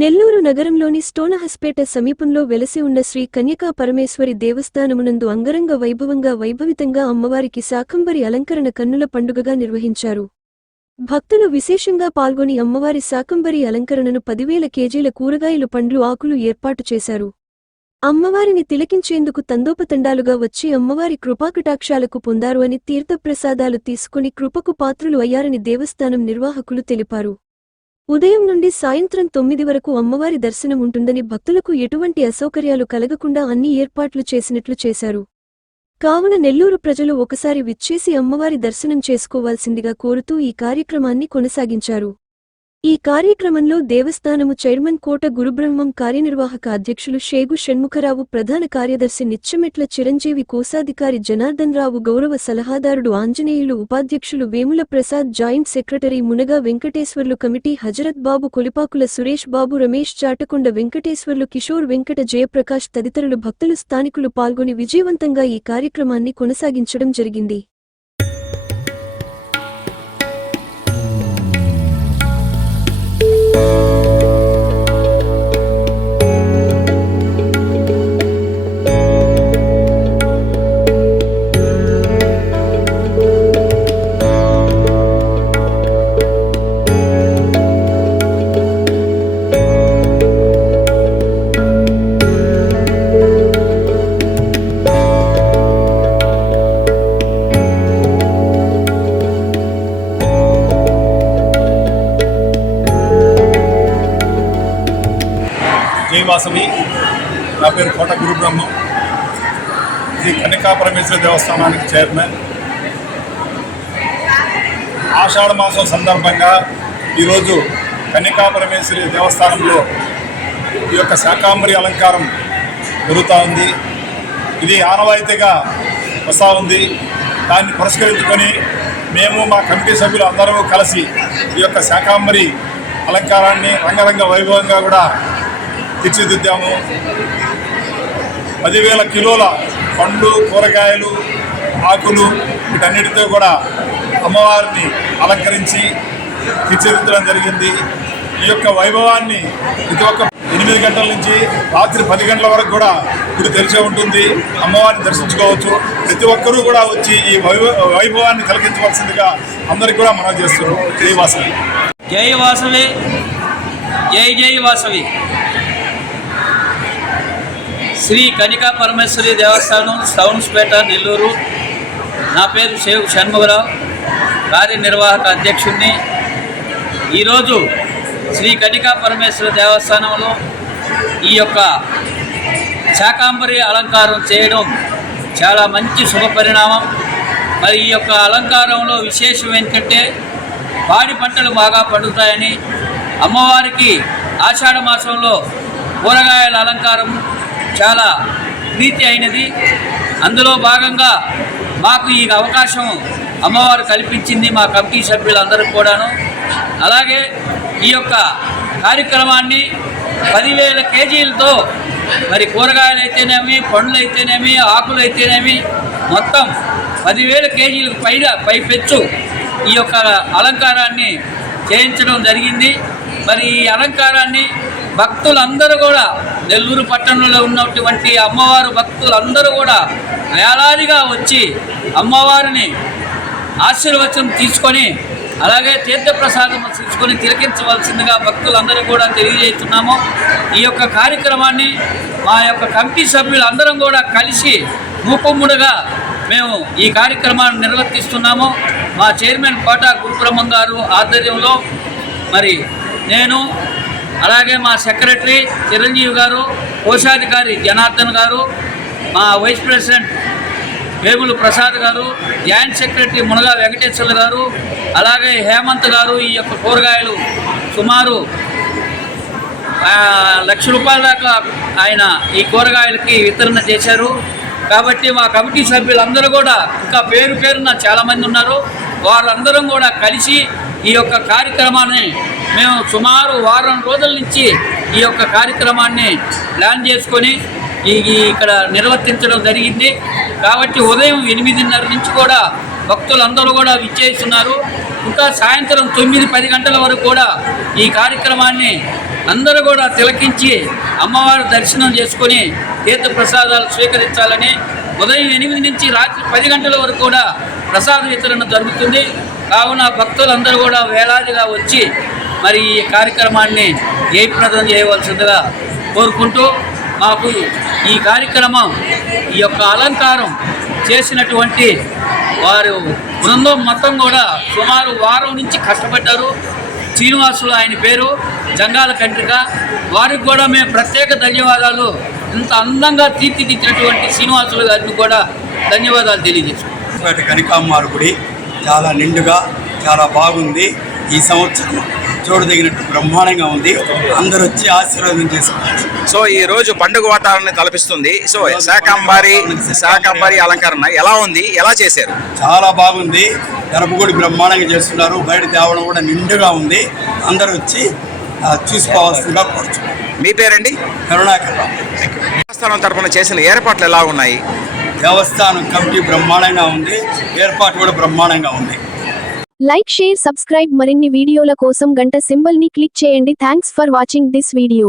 నెల్లూరు నగరంలోని స్టోనహస్పేట సమీపంలో వెలసి ఉన్న శ్రీ కన్యకా పరమేశ్వరి దేవస్థానమునందు అంగరంగ వైభవంగా వైభవితంగా అమ్మవారికి శాకంబరి అలంకరణ కన్నుల పండుగగా నిర్వహించారు. భక్తులు విశేషంగా పాల్గొని అమ్మవారి శాకంబరి అలంకరణను పదివేల కేజీల కూరగాయలు పండ్లు ఆకులు ఏర్పాటు చేశారు. అమ్మవారిని తిలకించేందుకు తందోపతండాలుగా వచ్చి అమ్మవారి కృపాకటాక్షాలకు పొందారు అని తీర్థప్రసాదాలు తీసుకుని కృపకు పాత్రులు అయ్యారని దేవస్థానం నిర్వాహకులు తెలిపారు. ఉదయం నుండి సాయంత్రం తొమ్మిది వరకు అమ్మవారి దర్శనం ఉంటుందని భక్తులకు ఎటువంటి అసౌకర్యాలు కలగకుండా అన్ని ఏర్పాట్లు చేసినట్లు చేశారు. కావున నెల్లూరు ప్రజలు ఒకసారి విచ్చేసి అమ్మవారి దర్శనం చేసుకోవాల్సిందిగా కోరుతూ ఈ కార్యక్రమాన్ని కొనసాగించారు. ఈ కార్యక్రమంలో దేవస్థానము చైర్మన్ కోట గురుబ్రహ్మం కార్యనిర్వాహక అధ్యక్షులు షేగు షణ్ముఖరావు ప్రధాన కార్యదర్శి నిత్యమెట్ల చిరంజీవి కోశాధికారి జనార్దన్ రావు గౌరవ సలహాదారుడు ఆంజనేయులు ఉపాధ్యక్షులు Vemula Prasad joint secretary Munaga Venkateswarlu committee Hazrat Babu Kolipakula Suresh Babu Ramesh Chatakonda Venkateswarlu Kishore Venkata Jayaprakash తదితరులు భక్తులు స్థానికులు పాల్గొని విజయవంతంగా ఈ కార్యక్రమాన్ని కొనసాగించడం జరిగింది. శ్రీనివాసవి. నా పేరు కోట గురుబ్రహ్మం. ఇది కనికా పరమేశ్వర దేవస్థానానికి చైర్మన్. ఆషాఢ మాసం సందర్భంగా ఈరోజు కన్యకా పరమేశ్వరి దేవస్థానంలో ఈ యొక్క శాకాంబరి అలంకారం జరుగుతూ ఉంది. ఇది ఆనవాయితీగా వస్తూ ఉంది. దాన్ని పురస్కరించుకొని మేము మా కమిటీ సభ్యులు అందరూ కలిసి ఈ యొక్క శాకాంబరి అలంకారాన్ని రంగరంగ వైభవంగా కూడా తీర్చిదిద్దాము పదివేల కిలోల పండ్లు కూరగాయలు ఆకులు వీటన్నిటితో కూడా అమ్మవారిని అలంకరించి తీర్చిదిద్దడం జరిగింది. ఈ యొక్క వైభవాన్ని ప్రతి ఒక్క ఎనిమిది గంటల నుంచి రాత్రి పది గంటల వరకు కూడా గుడి తెరిచే ఉంటుంది. అమ్మవారిని దర్శించుకోవచ్చు. ప్రతి ఒక్కరూ కూడా వచ్చి ఈ వైభవాన్ని కలిగించవలసిందిగా అందరికీ కూడా మనం చేస్తున్నాం శ్రీవాసవి జై వాసవి. జై జై వాసవి. శ్రీ కనికా పరమేశ్వరి దేవస్థానం సౌన్స్పేట నెల్లూరు. నా పేరు శేవ్ షణ్ముగరావు కార్యనిర్వాహక అధ్యక్షుడిని ఈరోజు శ్రీ కనికా పరమేశ్వరి దేవస్థానంలో ఈ యొక్క శాకాంబరి అలంకారం చేయడం చాలా మంచి శుభ పరిణామం. మరి ఈ యొక్క అలంకారంలో విశేషం ఏంటంటే పాడి పంటలు బాగా పండుతాయని అమ్మవారికి ఆషాఢ మాసంలో కూరగాయల అలంకారం చాలా ప్రీతి అయినది. అందులో భాగంగా మాకు ఈ అవకాశం అమ్మవారు కల్పించింది మా కమిటీ సభ్యులందరూ కూడాను. అలాగే ఈ యొక్క కార్యక్రమాన్ని పదివేల కేజీలతో మరి కూరగాయలు అయితేనేమి పండ్లు అయితేనేమి ఆకులు అయితేనేమి మొత్తం పదివేల కేజీలకు పైగా పైపెచ్చు ఈ యొక్క అలంకారాన్ని చేయించడం జరిగింది. మరి ఈ అలంకారాన్ని భక్తులందరూ కూడా నెల్లూరు పట్టణంలో ఉన్నటువంటి అమ్మవారు భక్తులందరూ కూడా వేలాదిగా వచ్చి అమ్మవారిని ఆశీర్వచనం తీసుకొని అలాగే తీర్థప్రసాదం తీసుకొని తిలకించవలసిందిగా భక్తులందరూ కూడా తెలియజేస్తున్నాము. ఈ యొక్క కార్యక్రమాన్ని మా యొక్క కమిటీ సభ్యులందరం కూడా కలిసి మూకుమ్ముడుగా మేము ఈ కార్యక్రమాన్ని నిర్వర్తిస్తున్నాము. మా చైర్మన్ కోట గురుబ్రహ్మం గారు ఆధ్వర్యంలో మరి నేను అలాగే మా సెక్రటరీ చిరంజీవి గారు కోశాధికారి జనార్దన్ గారు మా వైస్ ప్రెసిడెంట్ వేములు ప్రసాద్ గారు జాయింట్ సెక్రటరీ మునగా వెంకటేశ్వర్లు గారు అలాగే హేమంత్ గారు ఈ యొక్క కూరగాయలు సుమారు లక్ష రూపాయల దాకా ఆయన ఈ కూరగాయలకి వితరణ చేశారు. కాబట్టి మా కమిటీ సభ్యులందరూ కూడా ఇంకా పేరు పేరున చాలామంది ఉన్నారు. వారందరం కూడా కలిసి ఈ యొక్క కార్యక్రమాన్ని మేము సుమారు వారం రోజుల నుంచి ఈ యొక్క కార్యక్రమాన్ని ప్లాన్ చేసుకొని ఈ ఇక్కడ నిర్వర్తించడం జరిగింది. కాబట్టి ఉదయం ఎనిమిదిన్నర నుంచి కూడా భక్తులందరూ కూడా విచ్చేస్తున్నారు. ఇంకా సాయంత్రం తొమ్మిది పది గంటల వరకు కూడా ఈ కార్యక్రమాన్ని అందరూ కూడా తిలకించి అమ్మవారి దర్శనం చేసుకొని తీర్థ ప్రసాదాలు స్వీకరించాలని ఉదయం ఎనిమిది నుంచి రాత్రి పది గంటల వరకు కూడా ప్రసాద వితరణ జరుగుతుంది. కావున భక్తులందరూ కూడా వేలాదిగా వచ్చి మరి ఈ కార్యక్రమాన్ని జయప్రదం చేయవలసిందిగా కోరుకుంటూ మాకు ఈ కార్యక్రమం ఈ యొక్క అలంకారం చేసినటువంటి వారు బృందం మొత్తం కూడా సుమారు వారం నుంచి కష్టపడ్డారు. శ్రీనివాసులు ఆయన పేరు జంగాల కంట్రిక. వారికి కూడా మేము ప్రత్యేక ధన్యవాదాలు. ఇంత అందంగా తీర్చిదిద్దినటువంటి శ్రీనివాసులు గారిని కూడా ధన్యవాదాలు తెలియజేసుకుంటాం పేట కనికామ్మారు గుడి చాలా నిండుగా చాలా బాగుంది ఈ సంవత్సరం. చూడదగినట్టు బ్రహ్మాండంగా ఉంది. అందరూ వచ్చి ఆశీర్వాదం చేసుకోవాలి సో ఈ రోజు పండుగ వాతావరణం తలపిస్తుంది సో శాకంబారి శాకంబారి అలంకరణ ఎలా ఉంది? ఎలా చేశారు? చాలా బాగుంది. గర్భగుడి బ్రహ్మాండంగా చేస్తున్నారు. బయట దేవడం కూడా నిండుగా ఉంది. అందరూ వచ్చి చూసుకోవాల్సిందిగా కోరుచున్నాం. మీ పేరండి? కరుణాకర్ రావు. దేవస్థానం తరపున చేసిన ఏర్పాట్లు ఎలా ఉన్నాయి? దేవస్థానం కమిటీ బ్రహ్మాండంగా ఉంది. ఏర్పాటు కూడా బ్రహ్మాండంగా ఉంది. లైక్ షేర్ సబ్స్క్రైబ్ మరిన్ని వీడియోల కోసం గంట సింబల్ని క్లిక్ చేయండి. Thanks for watching this video.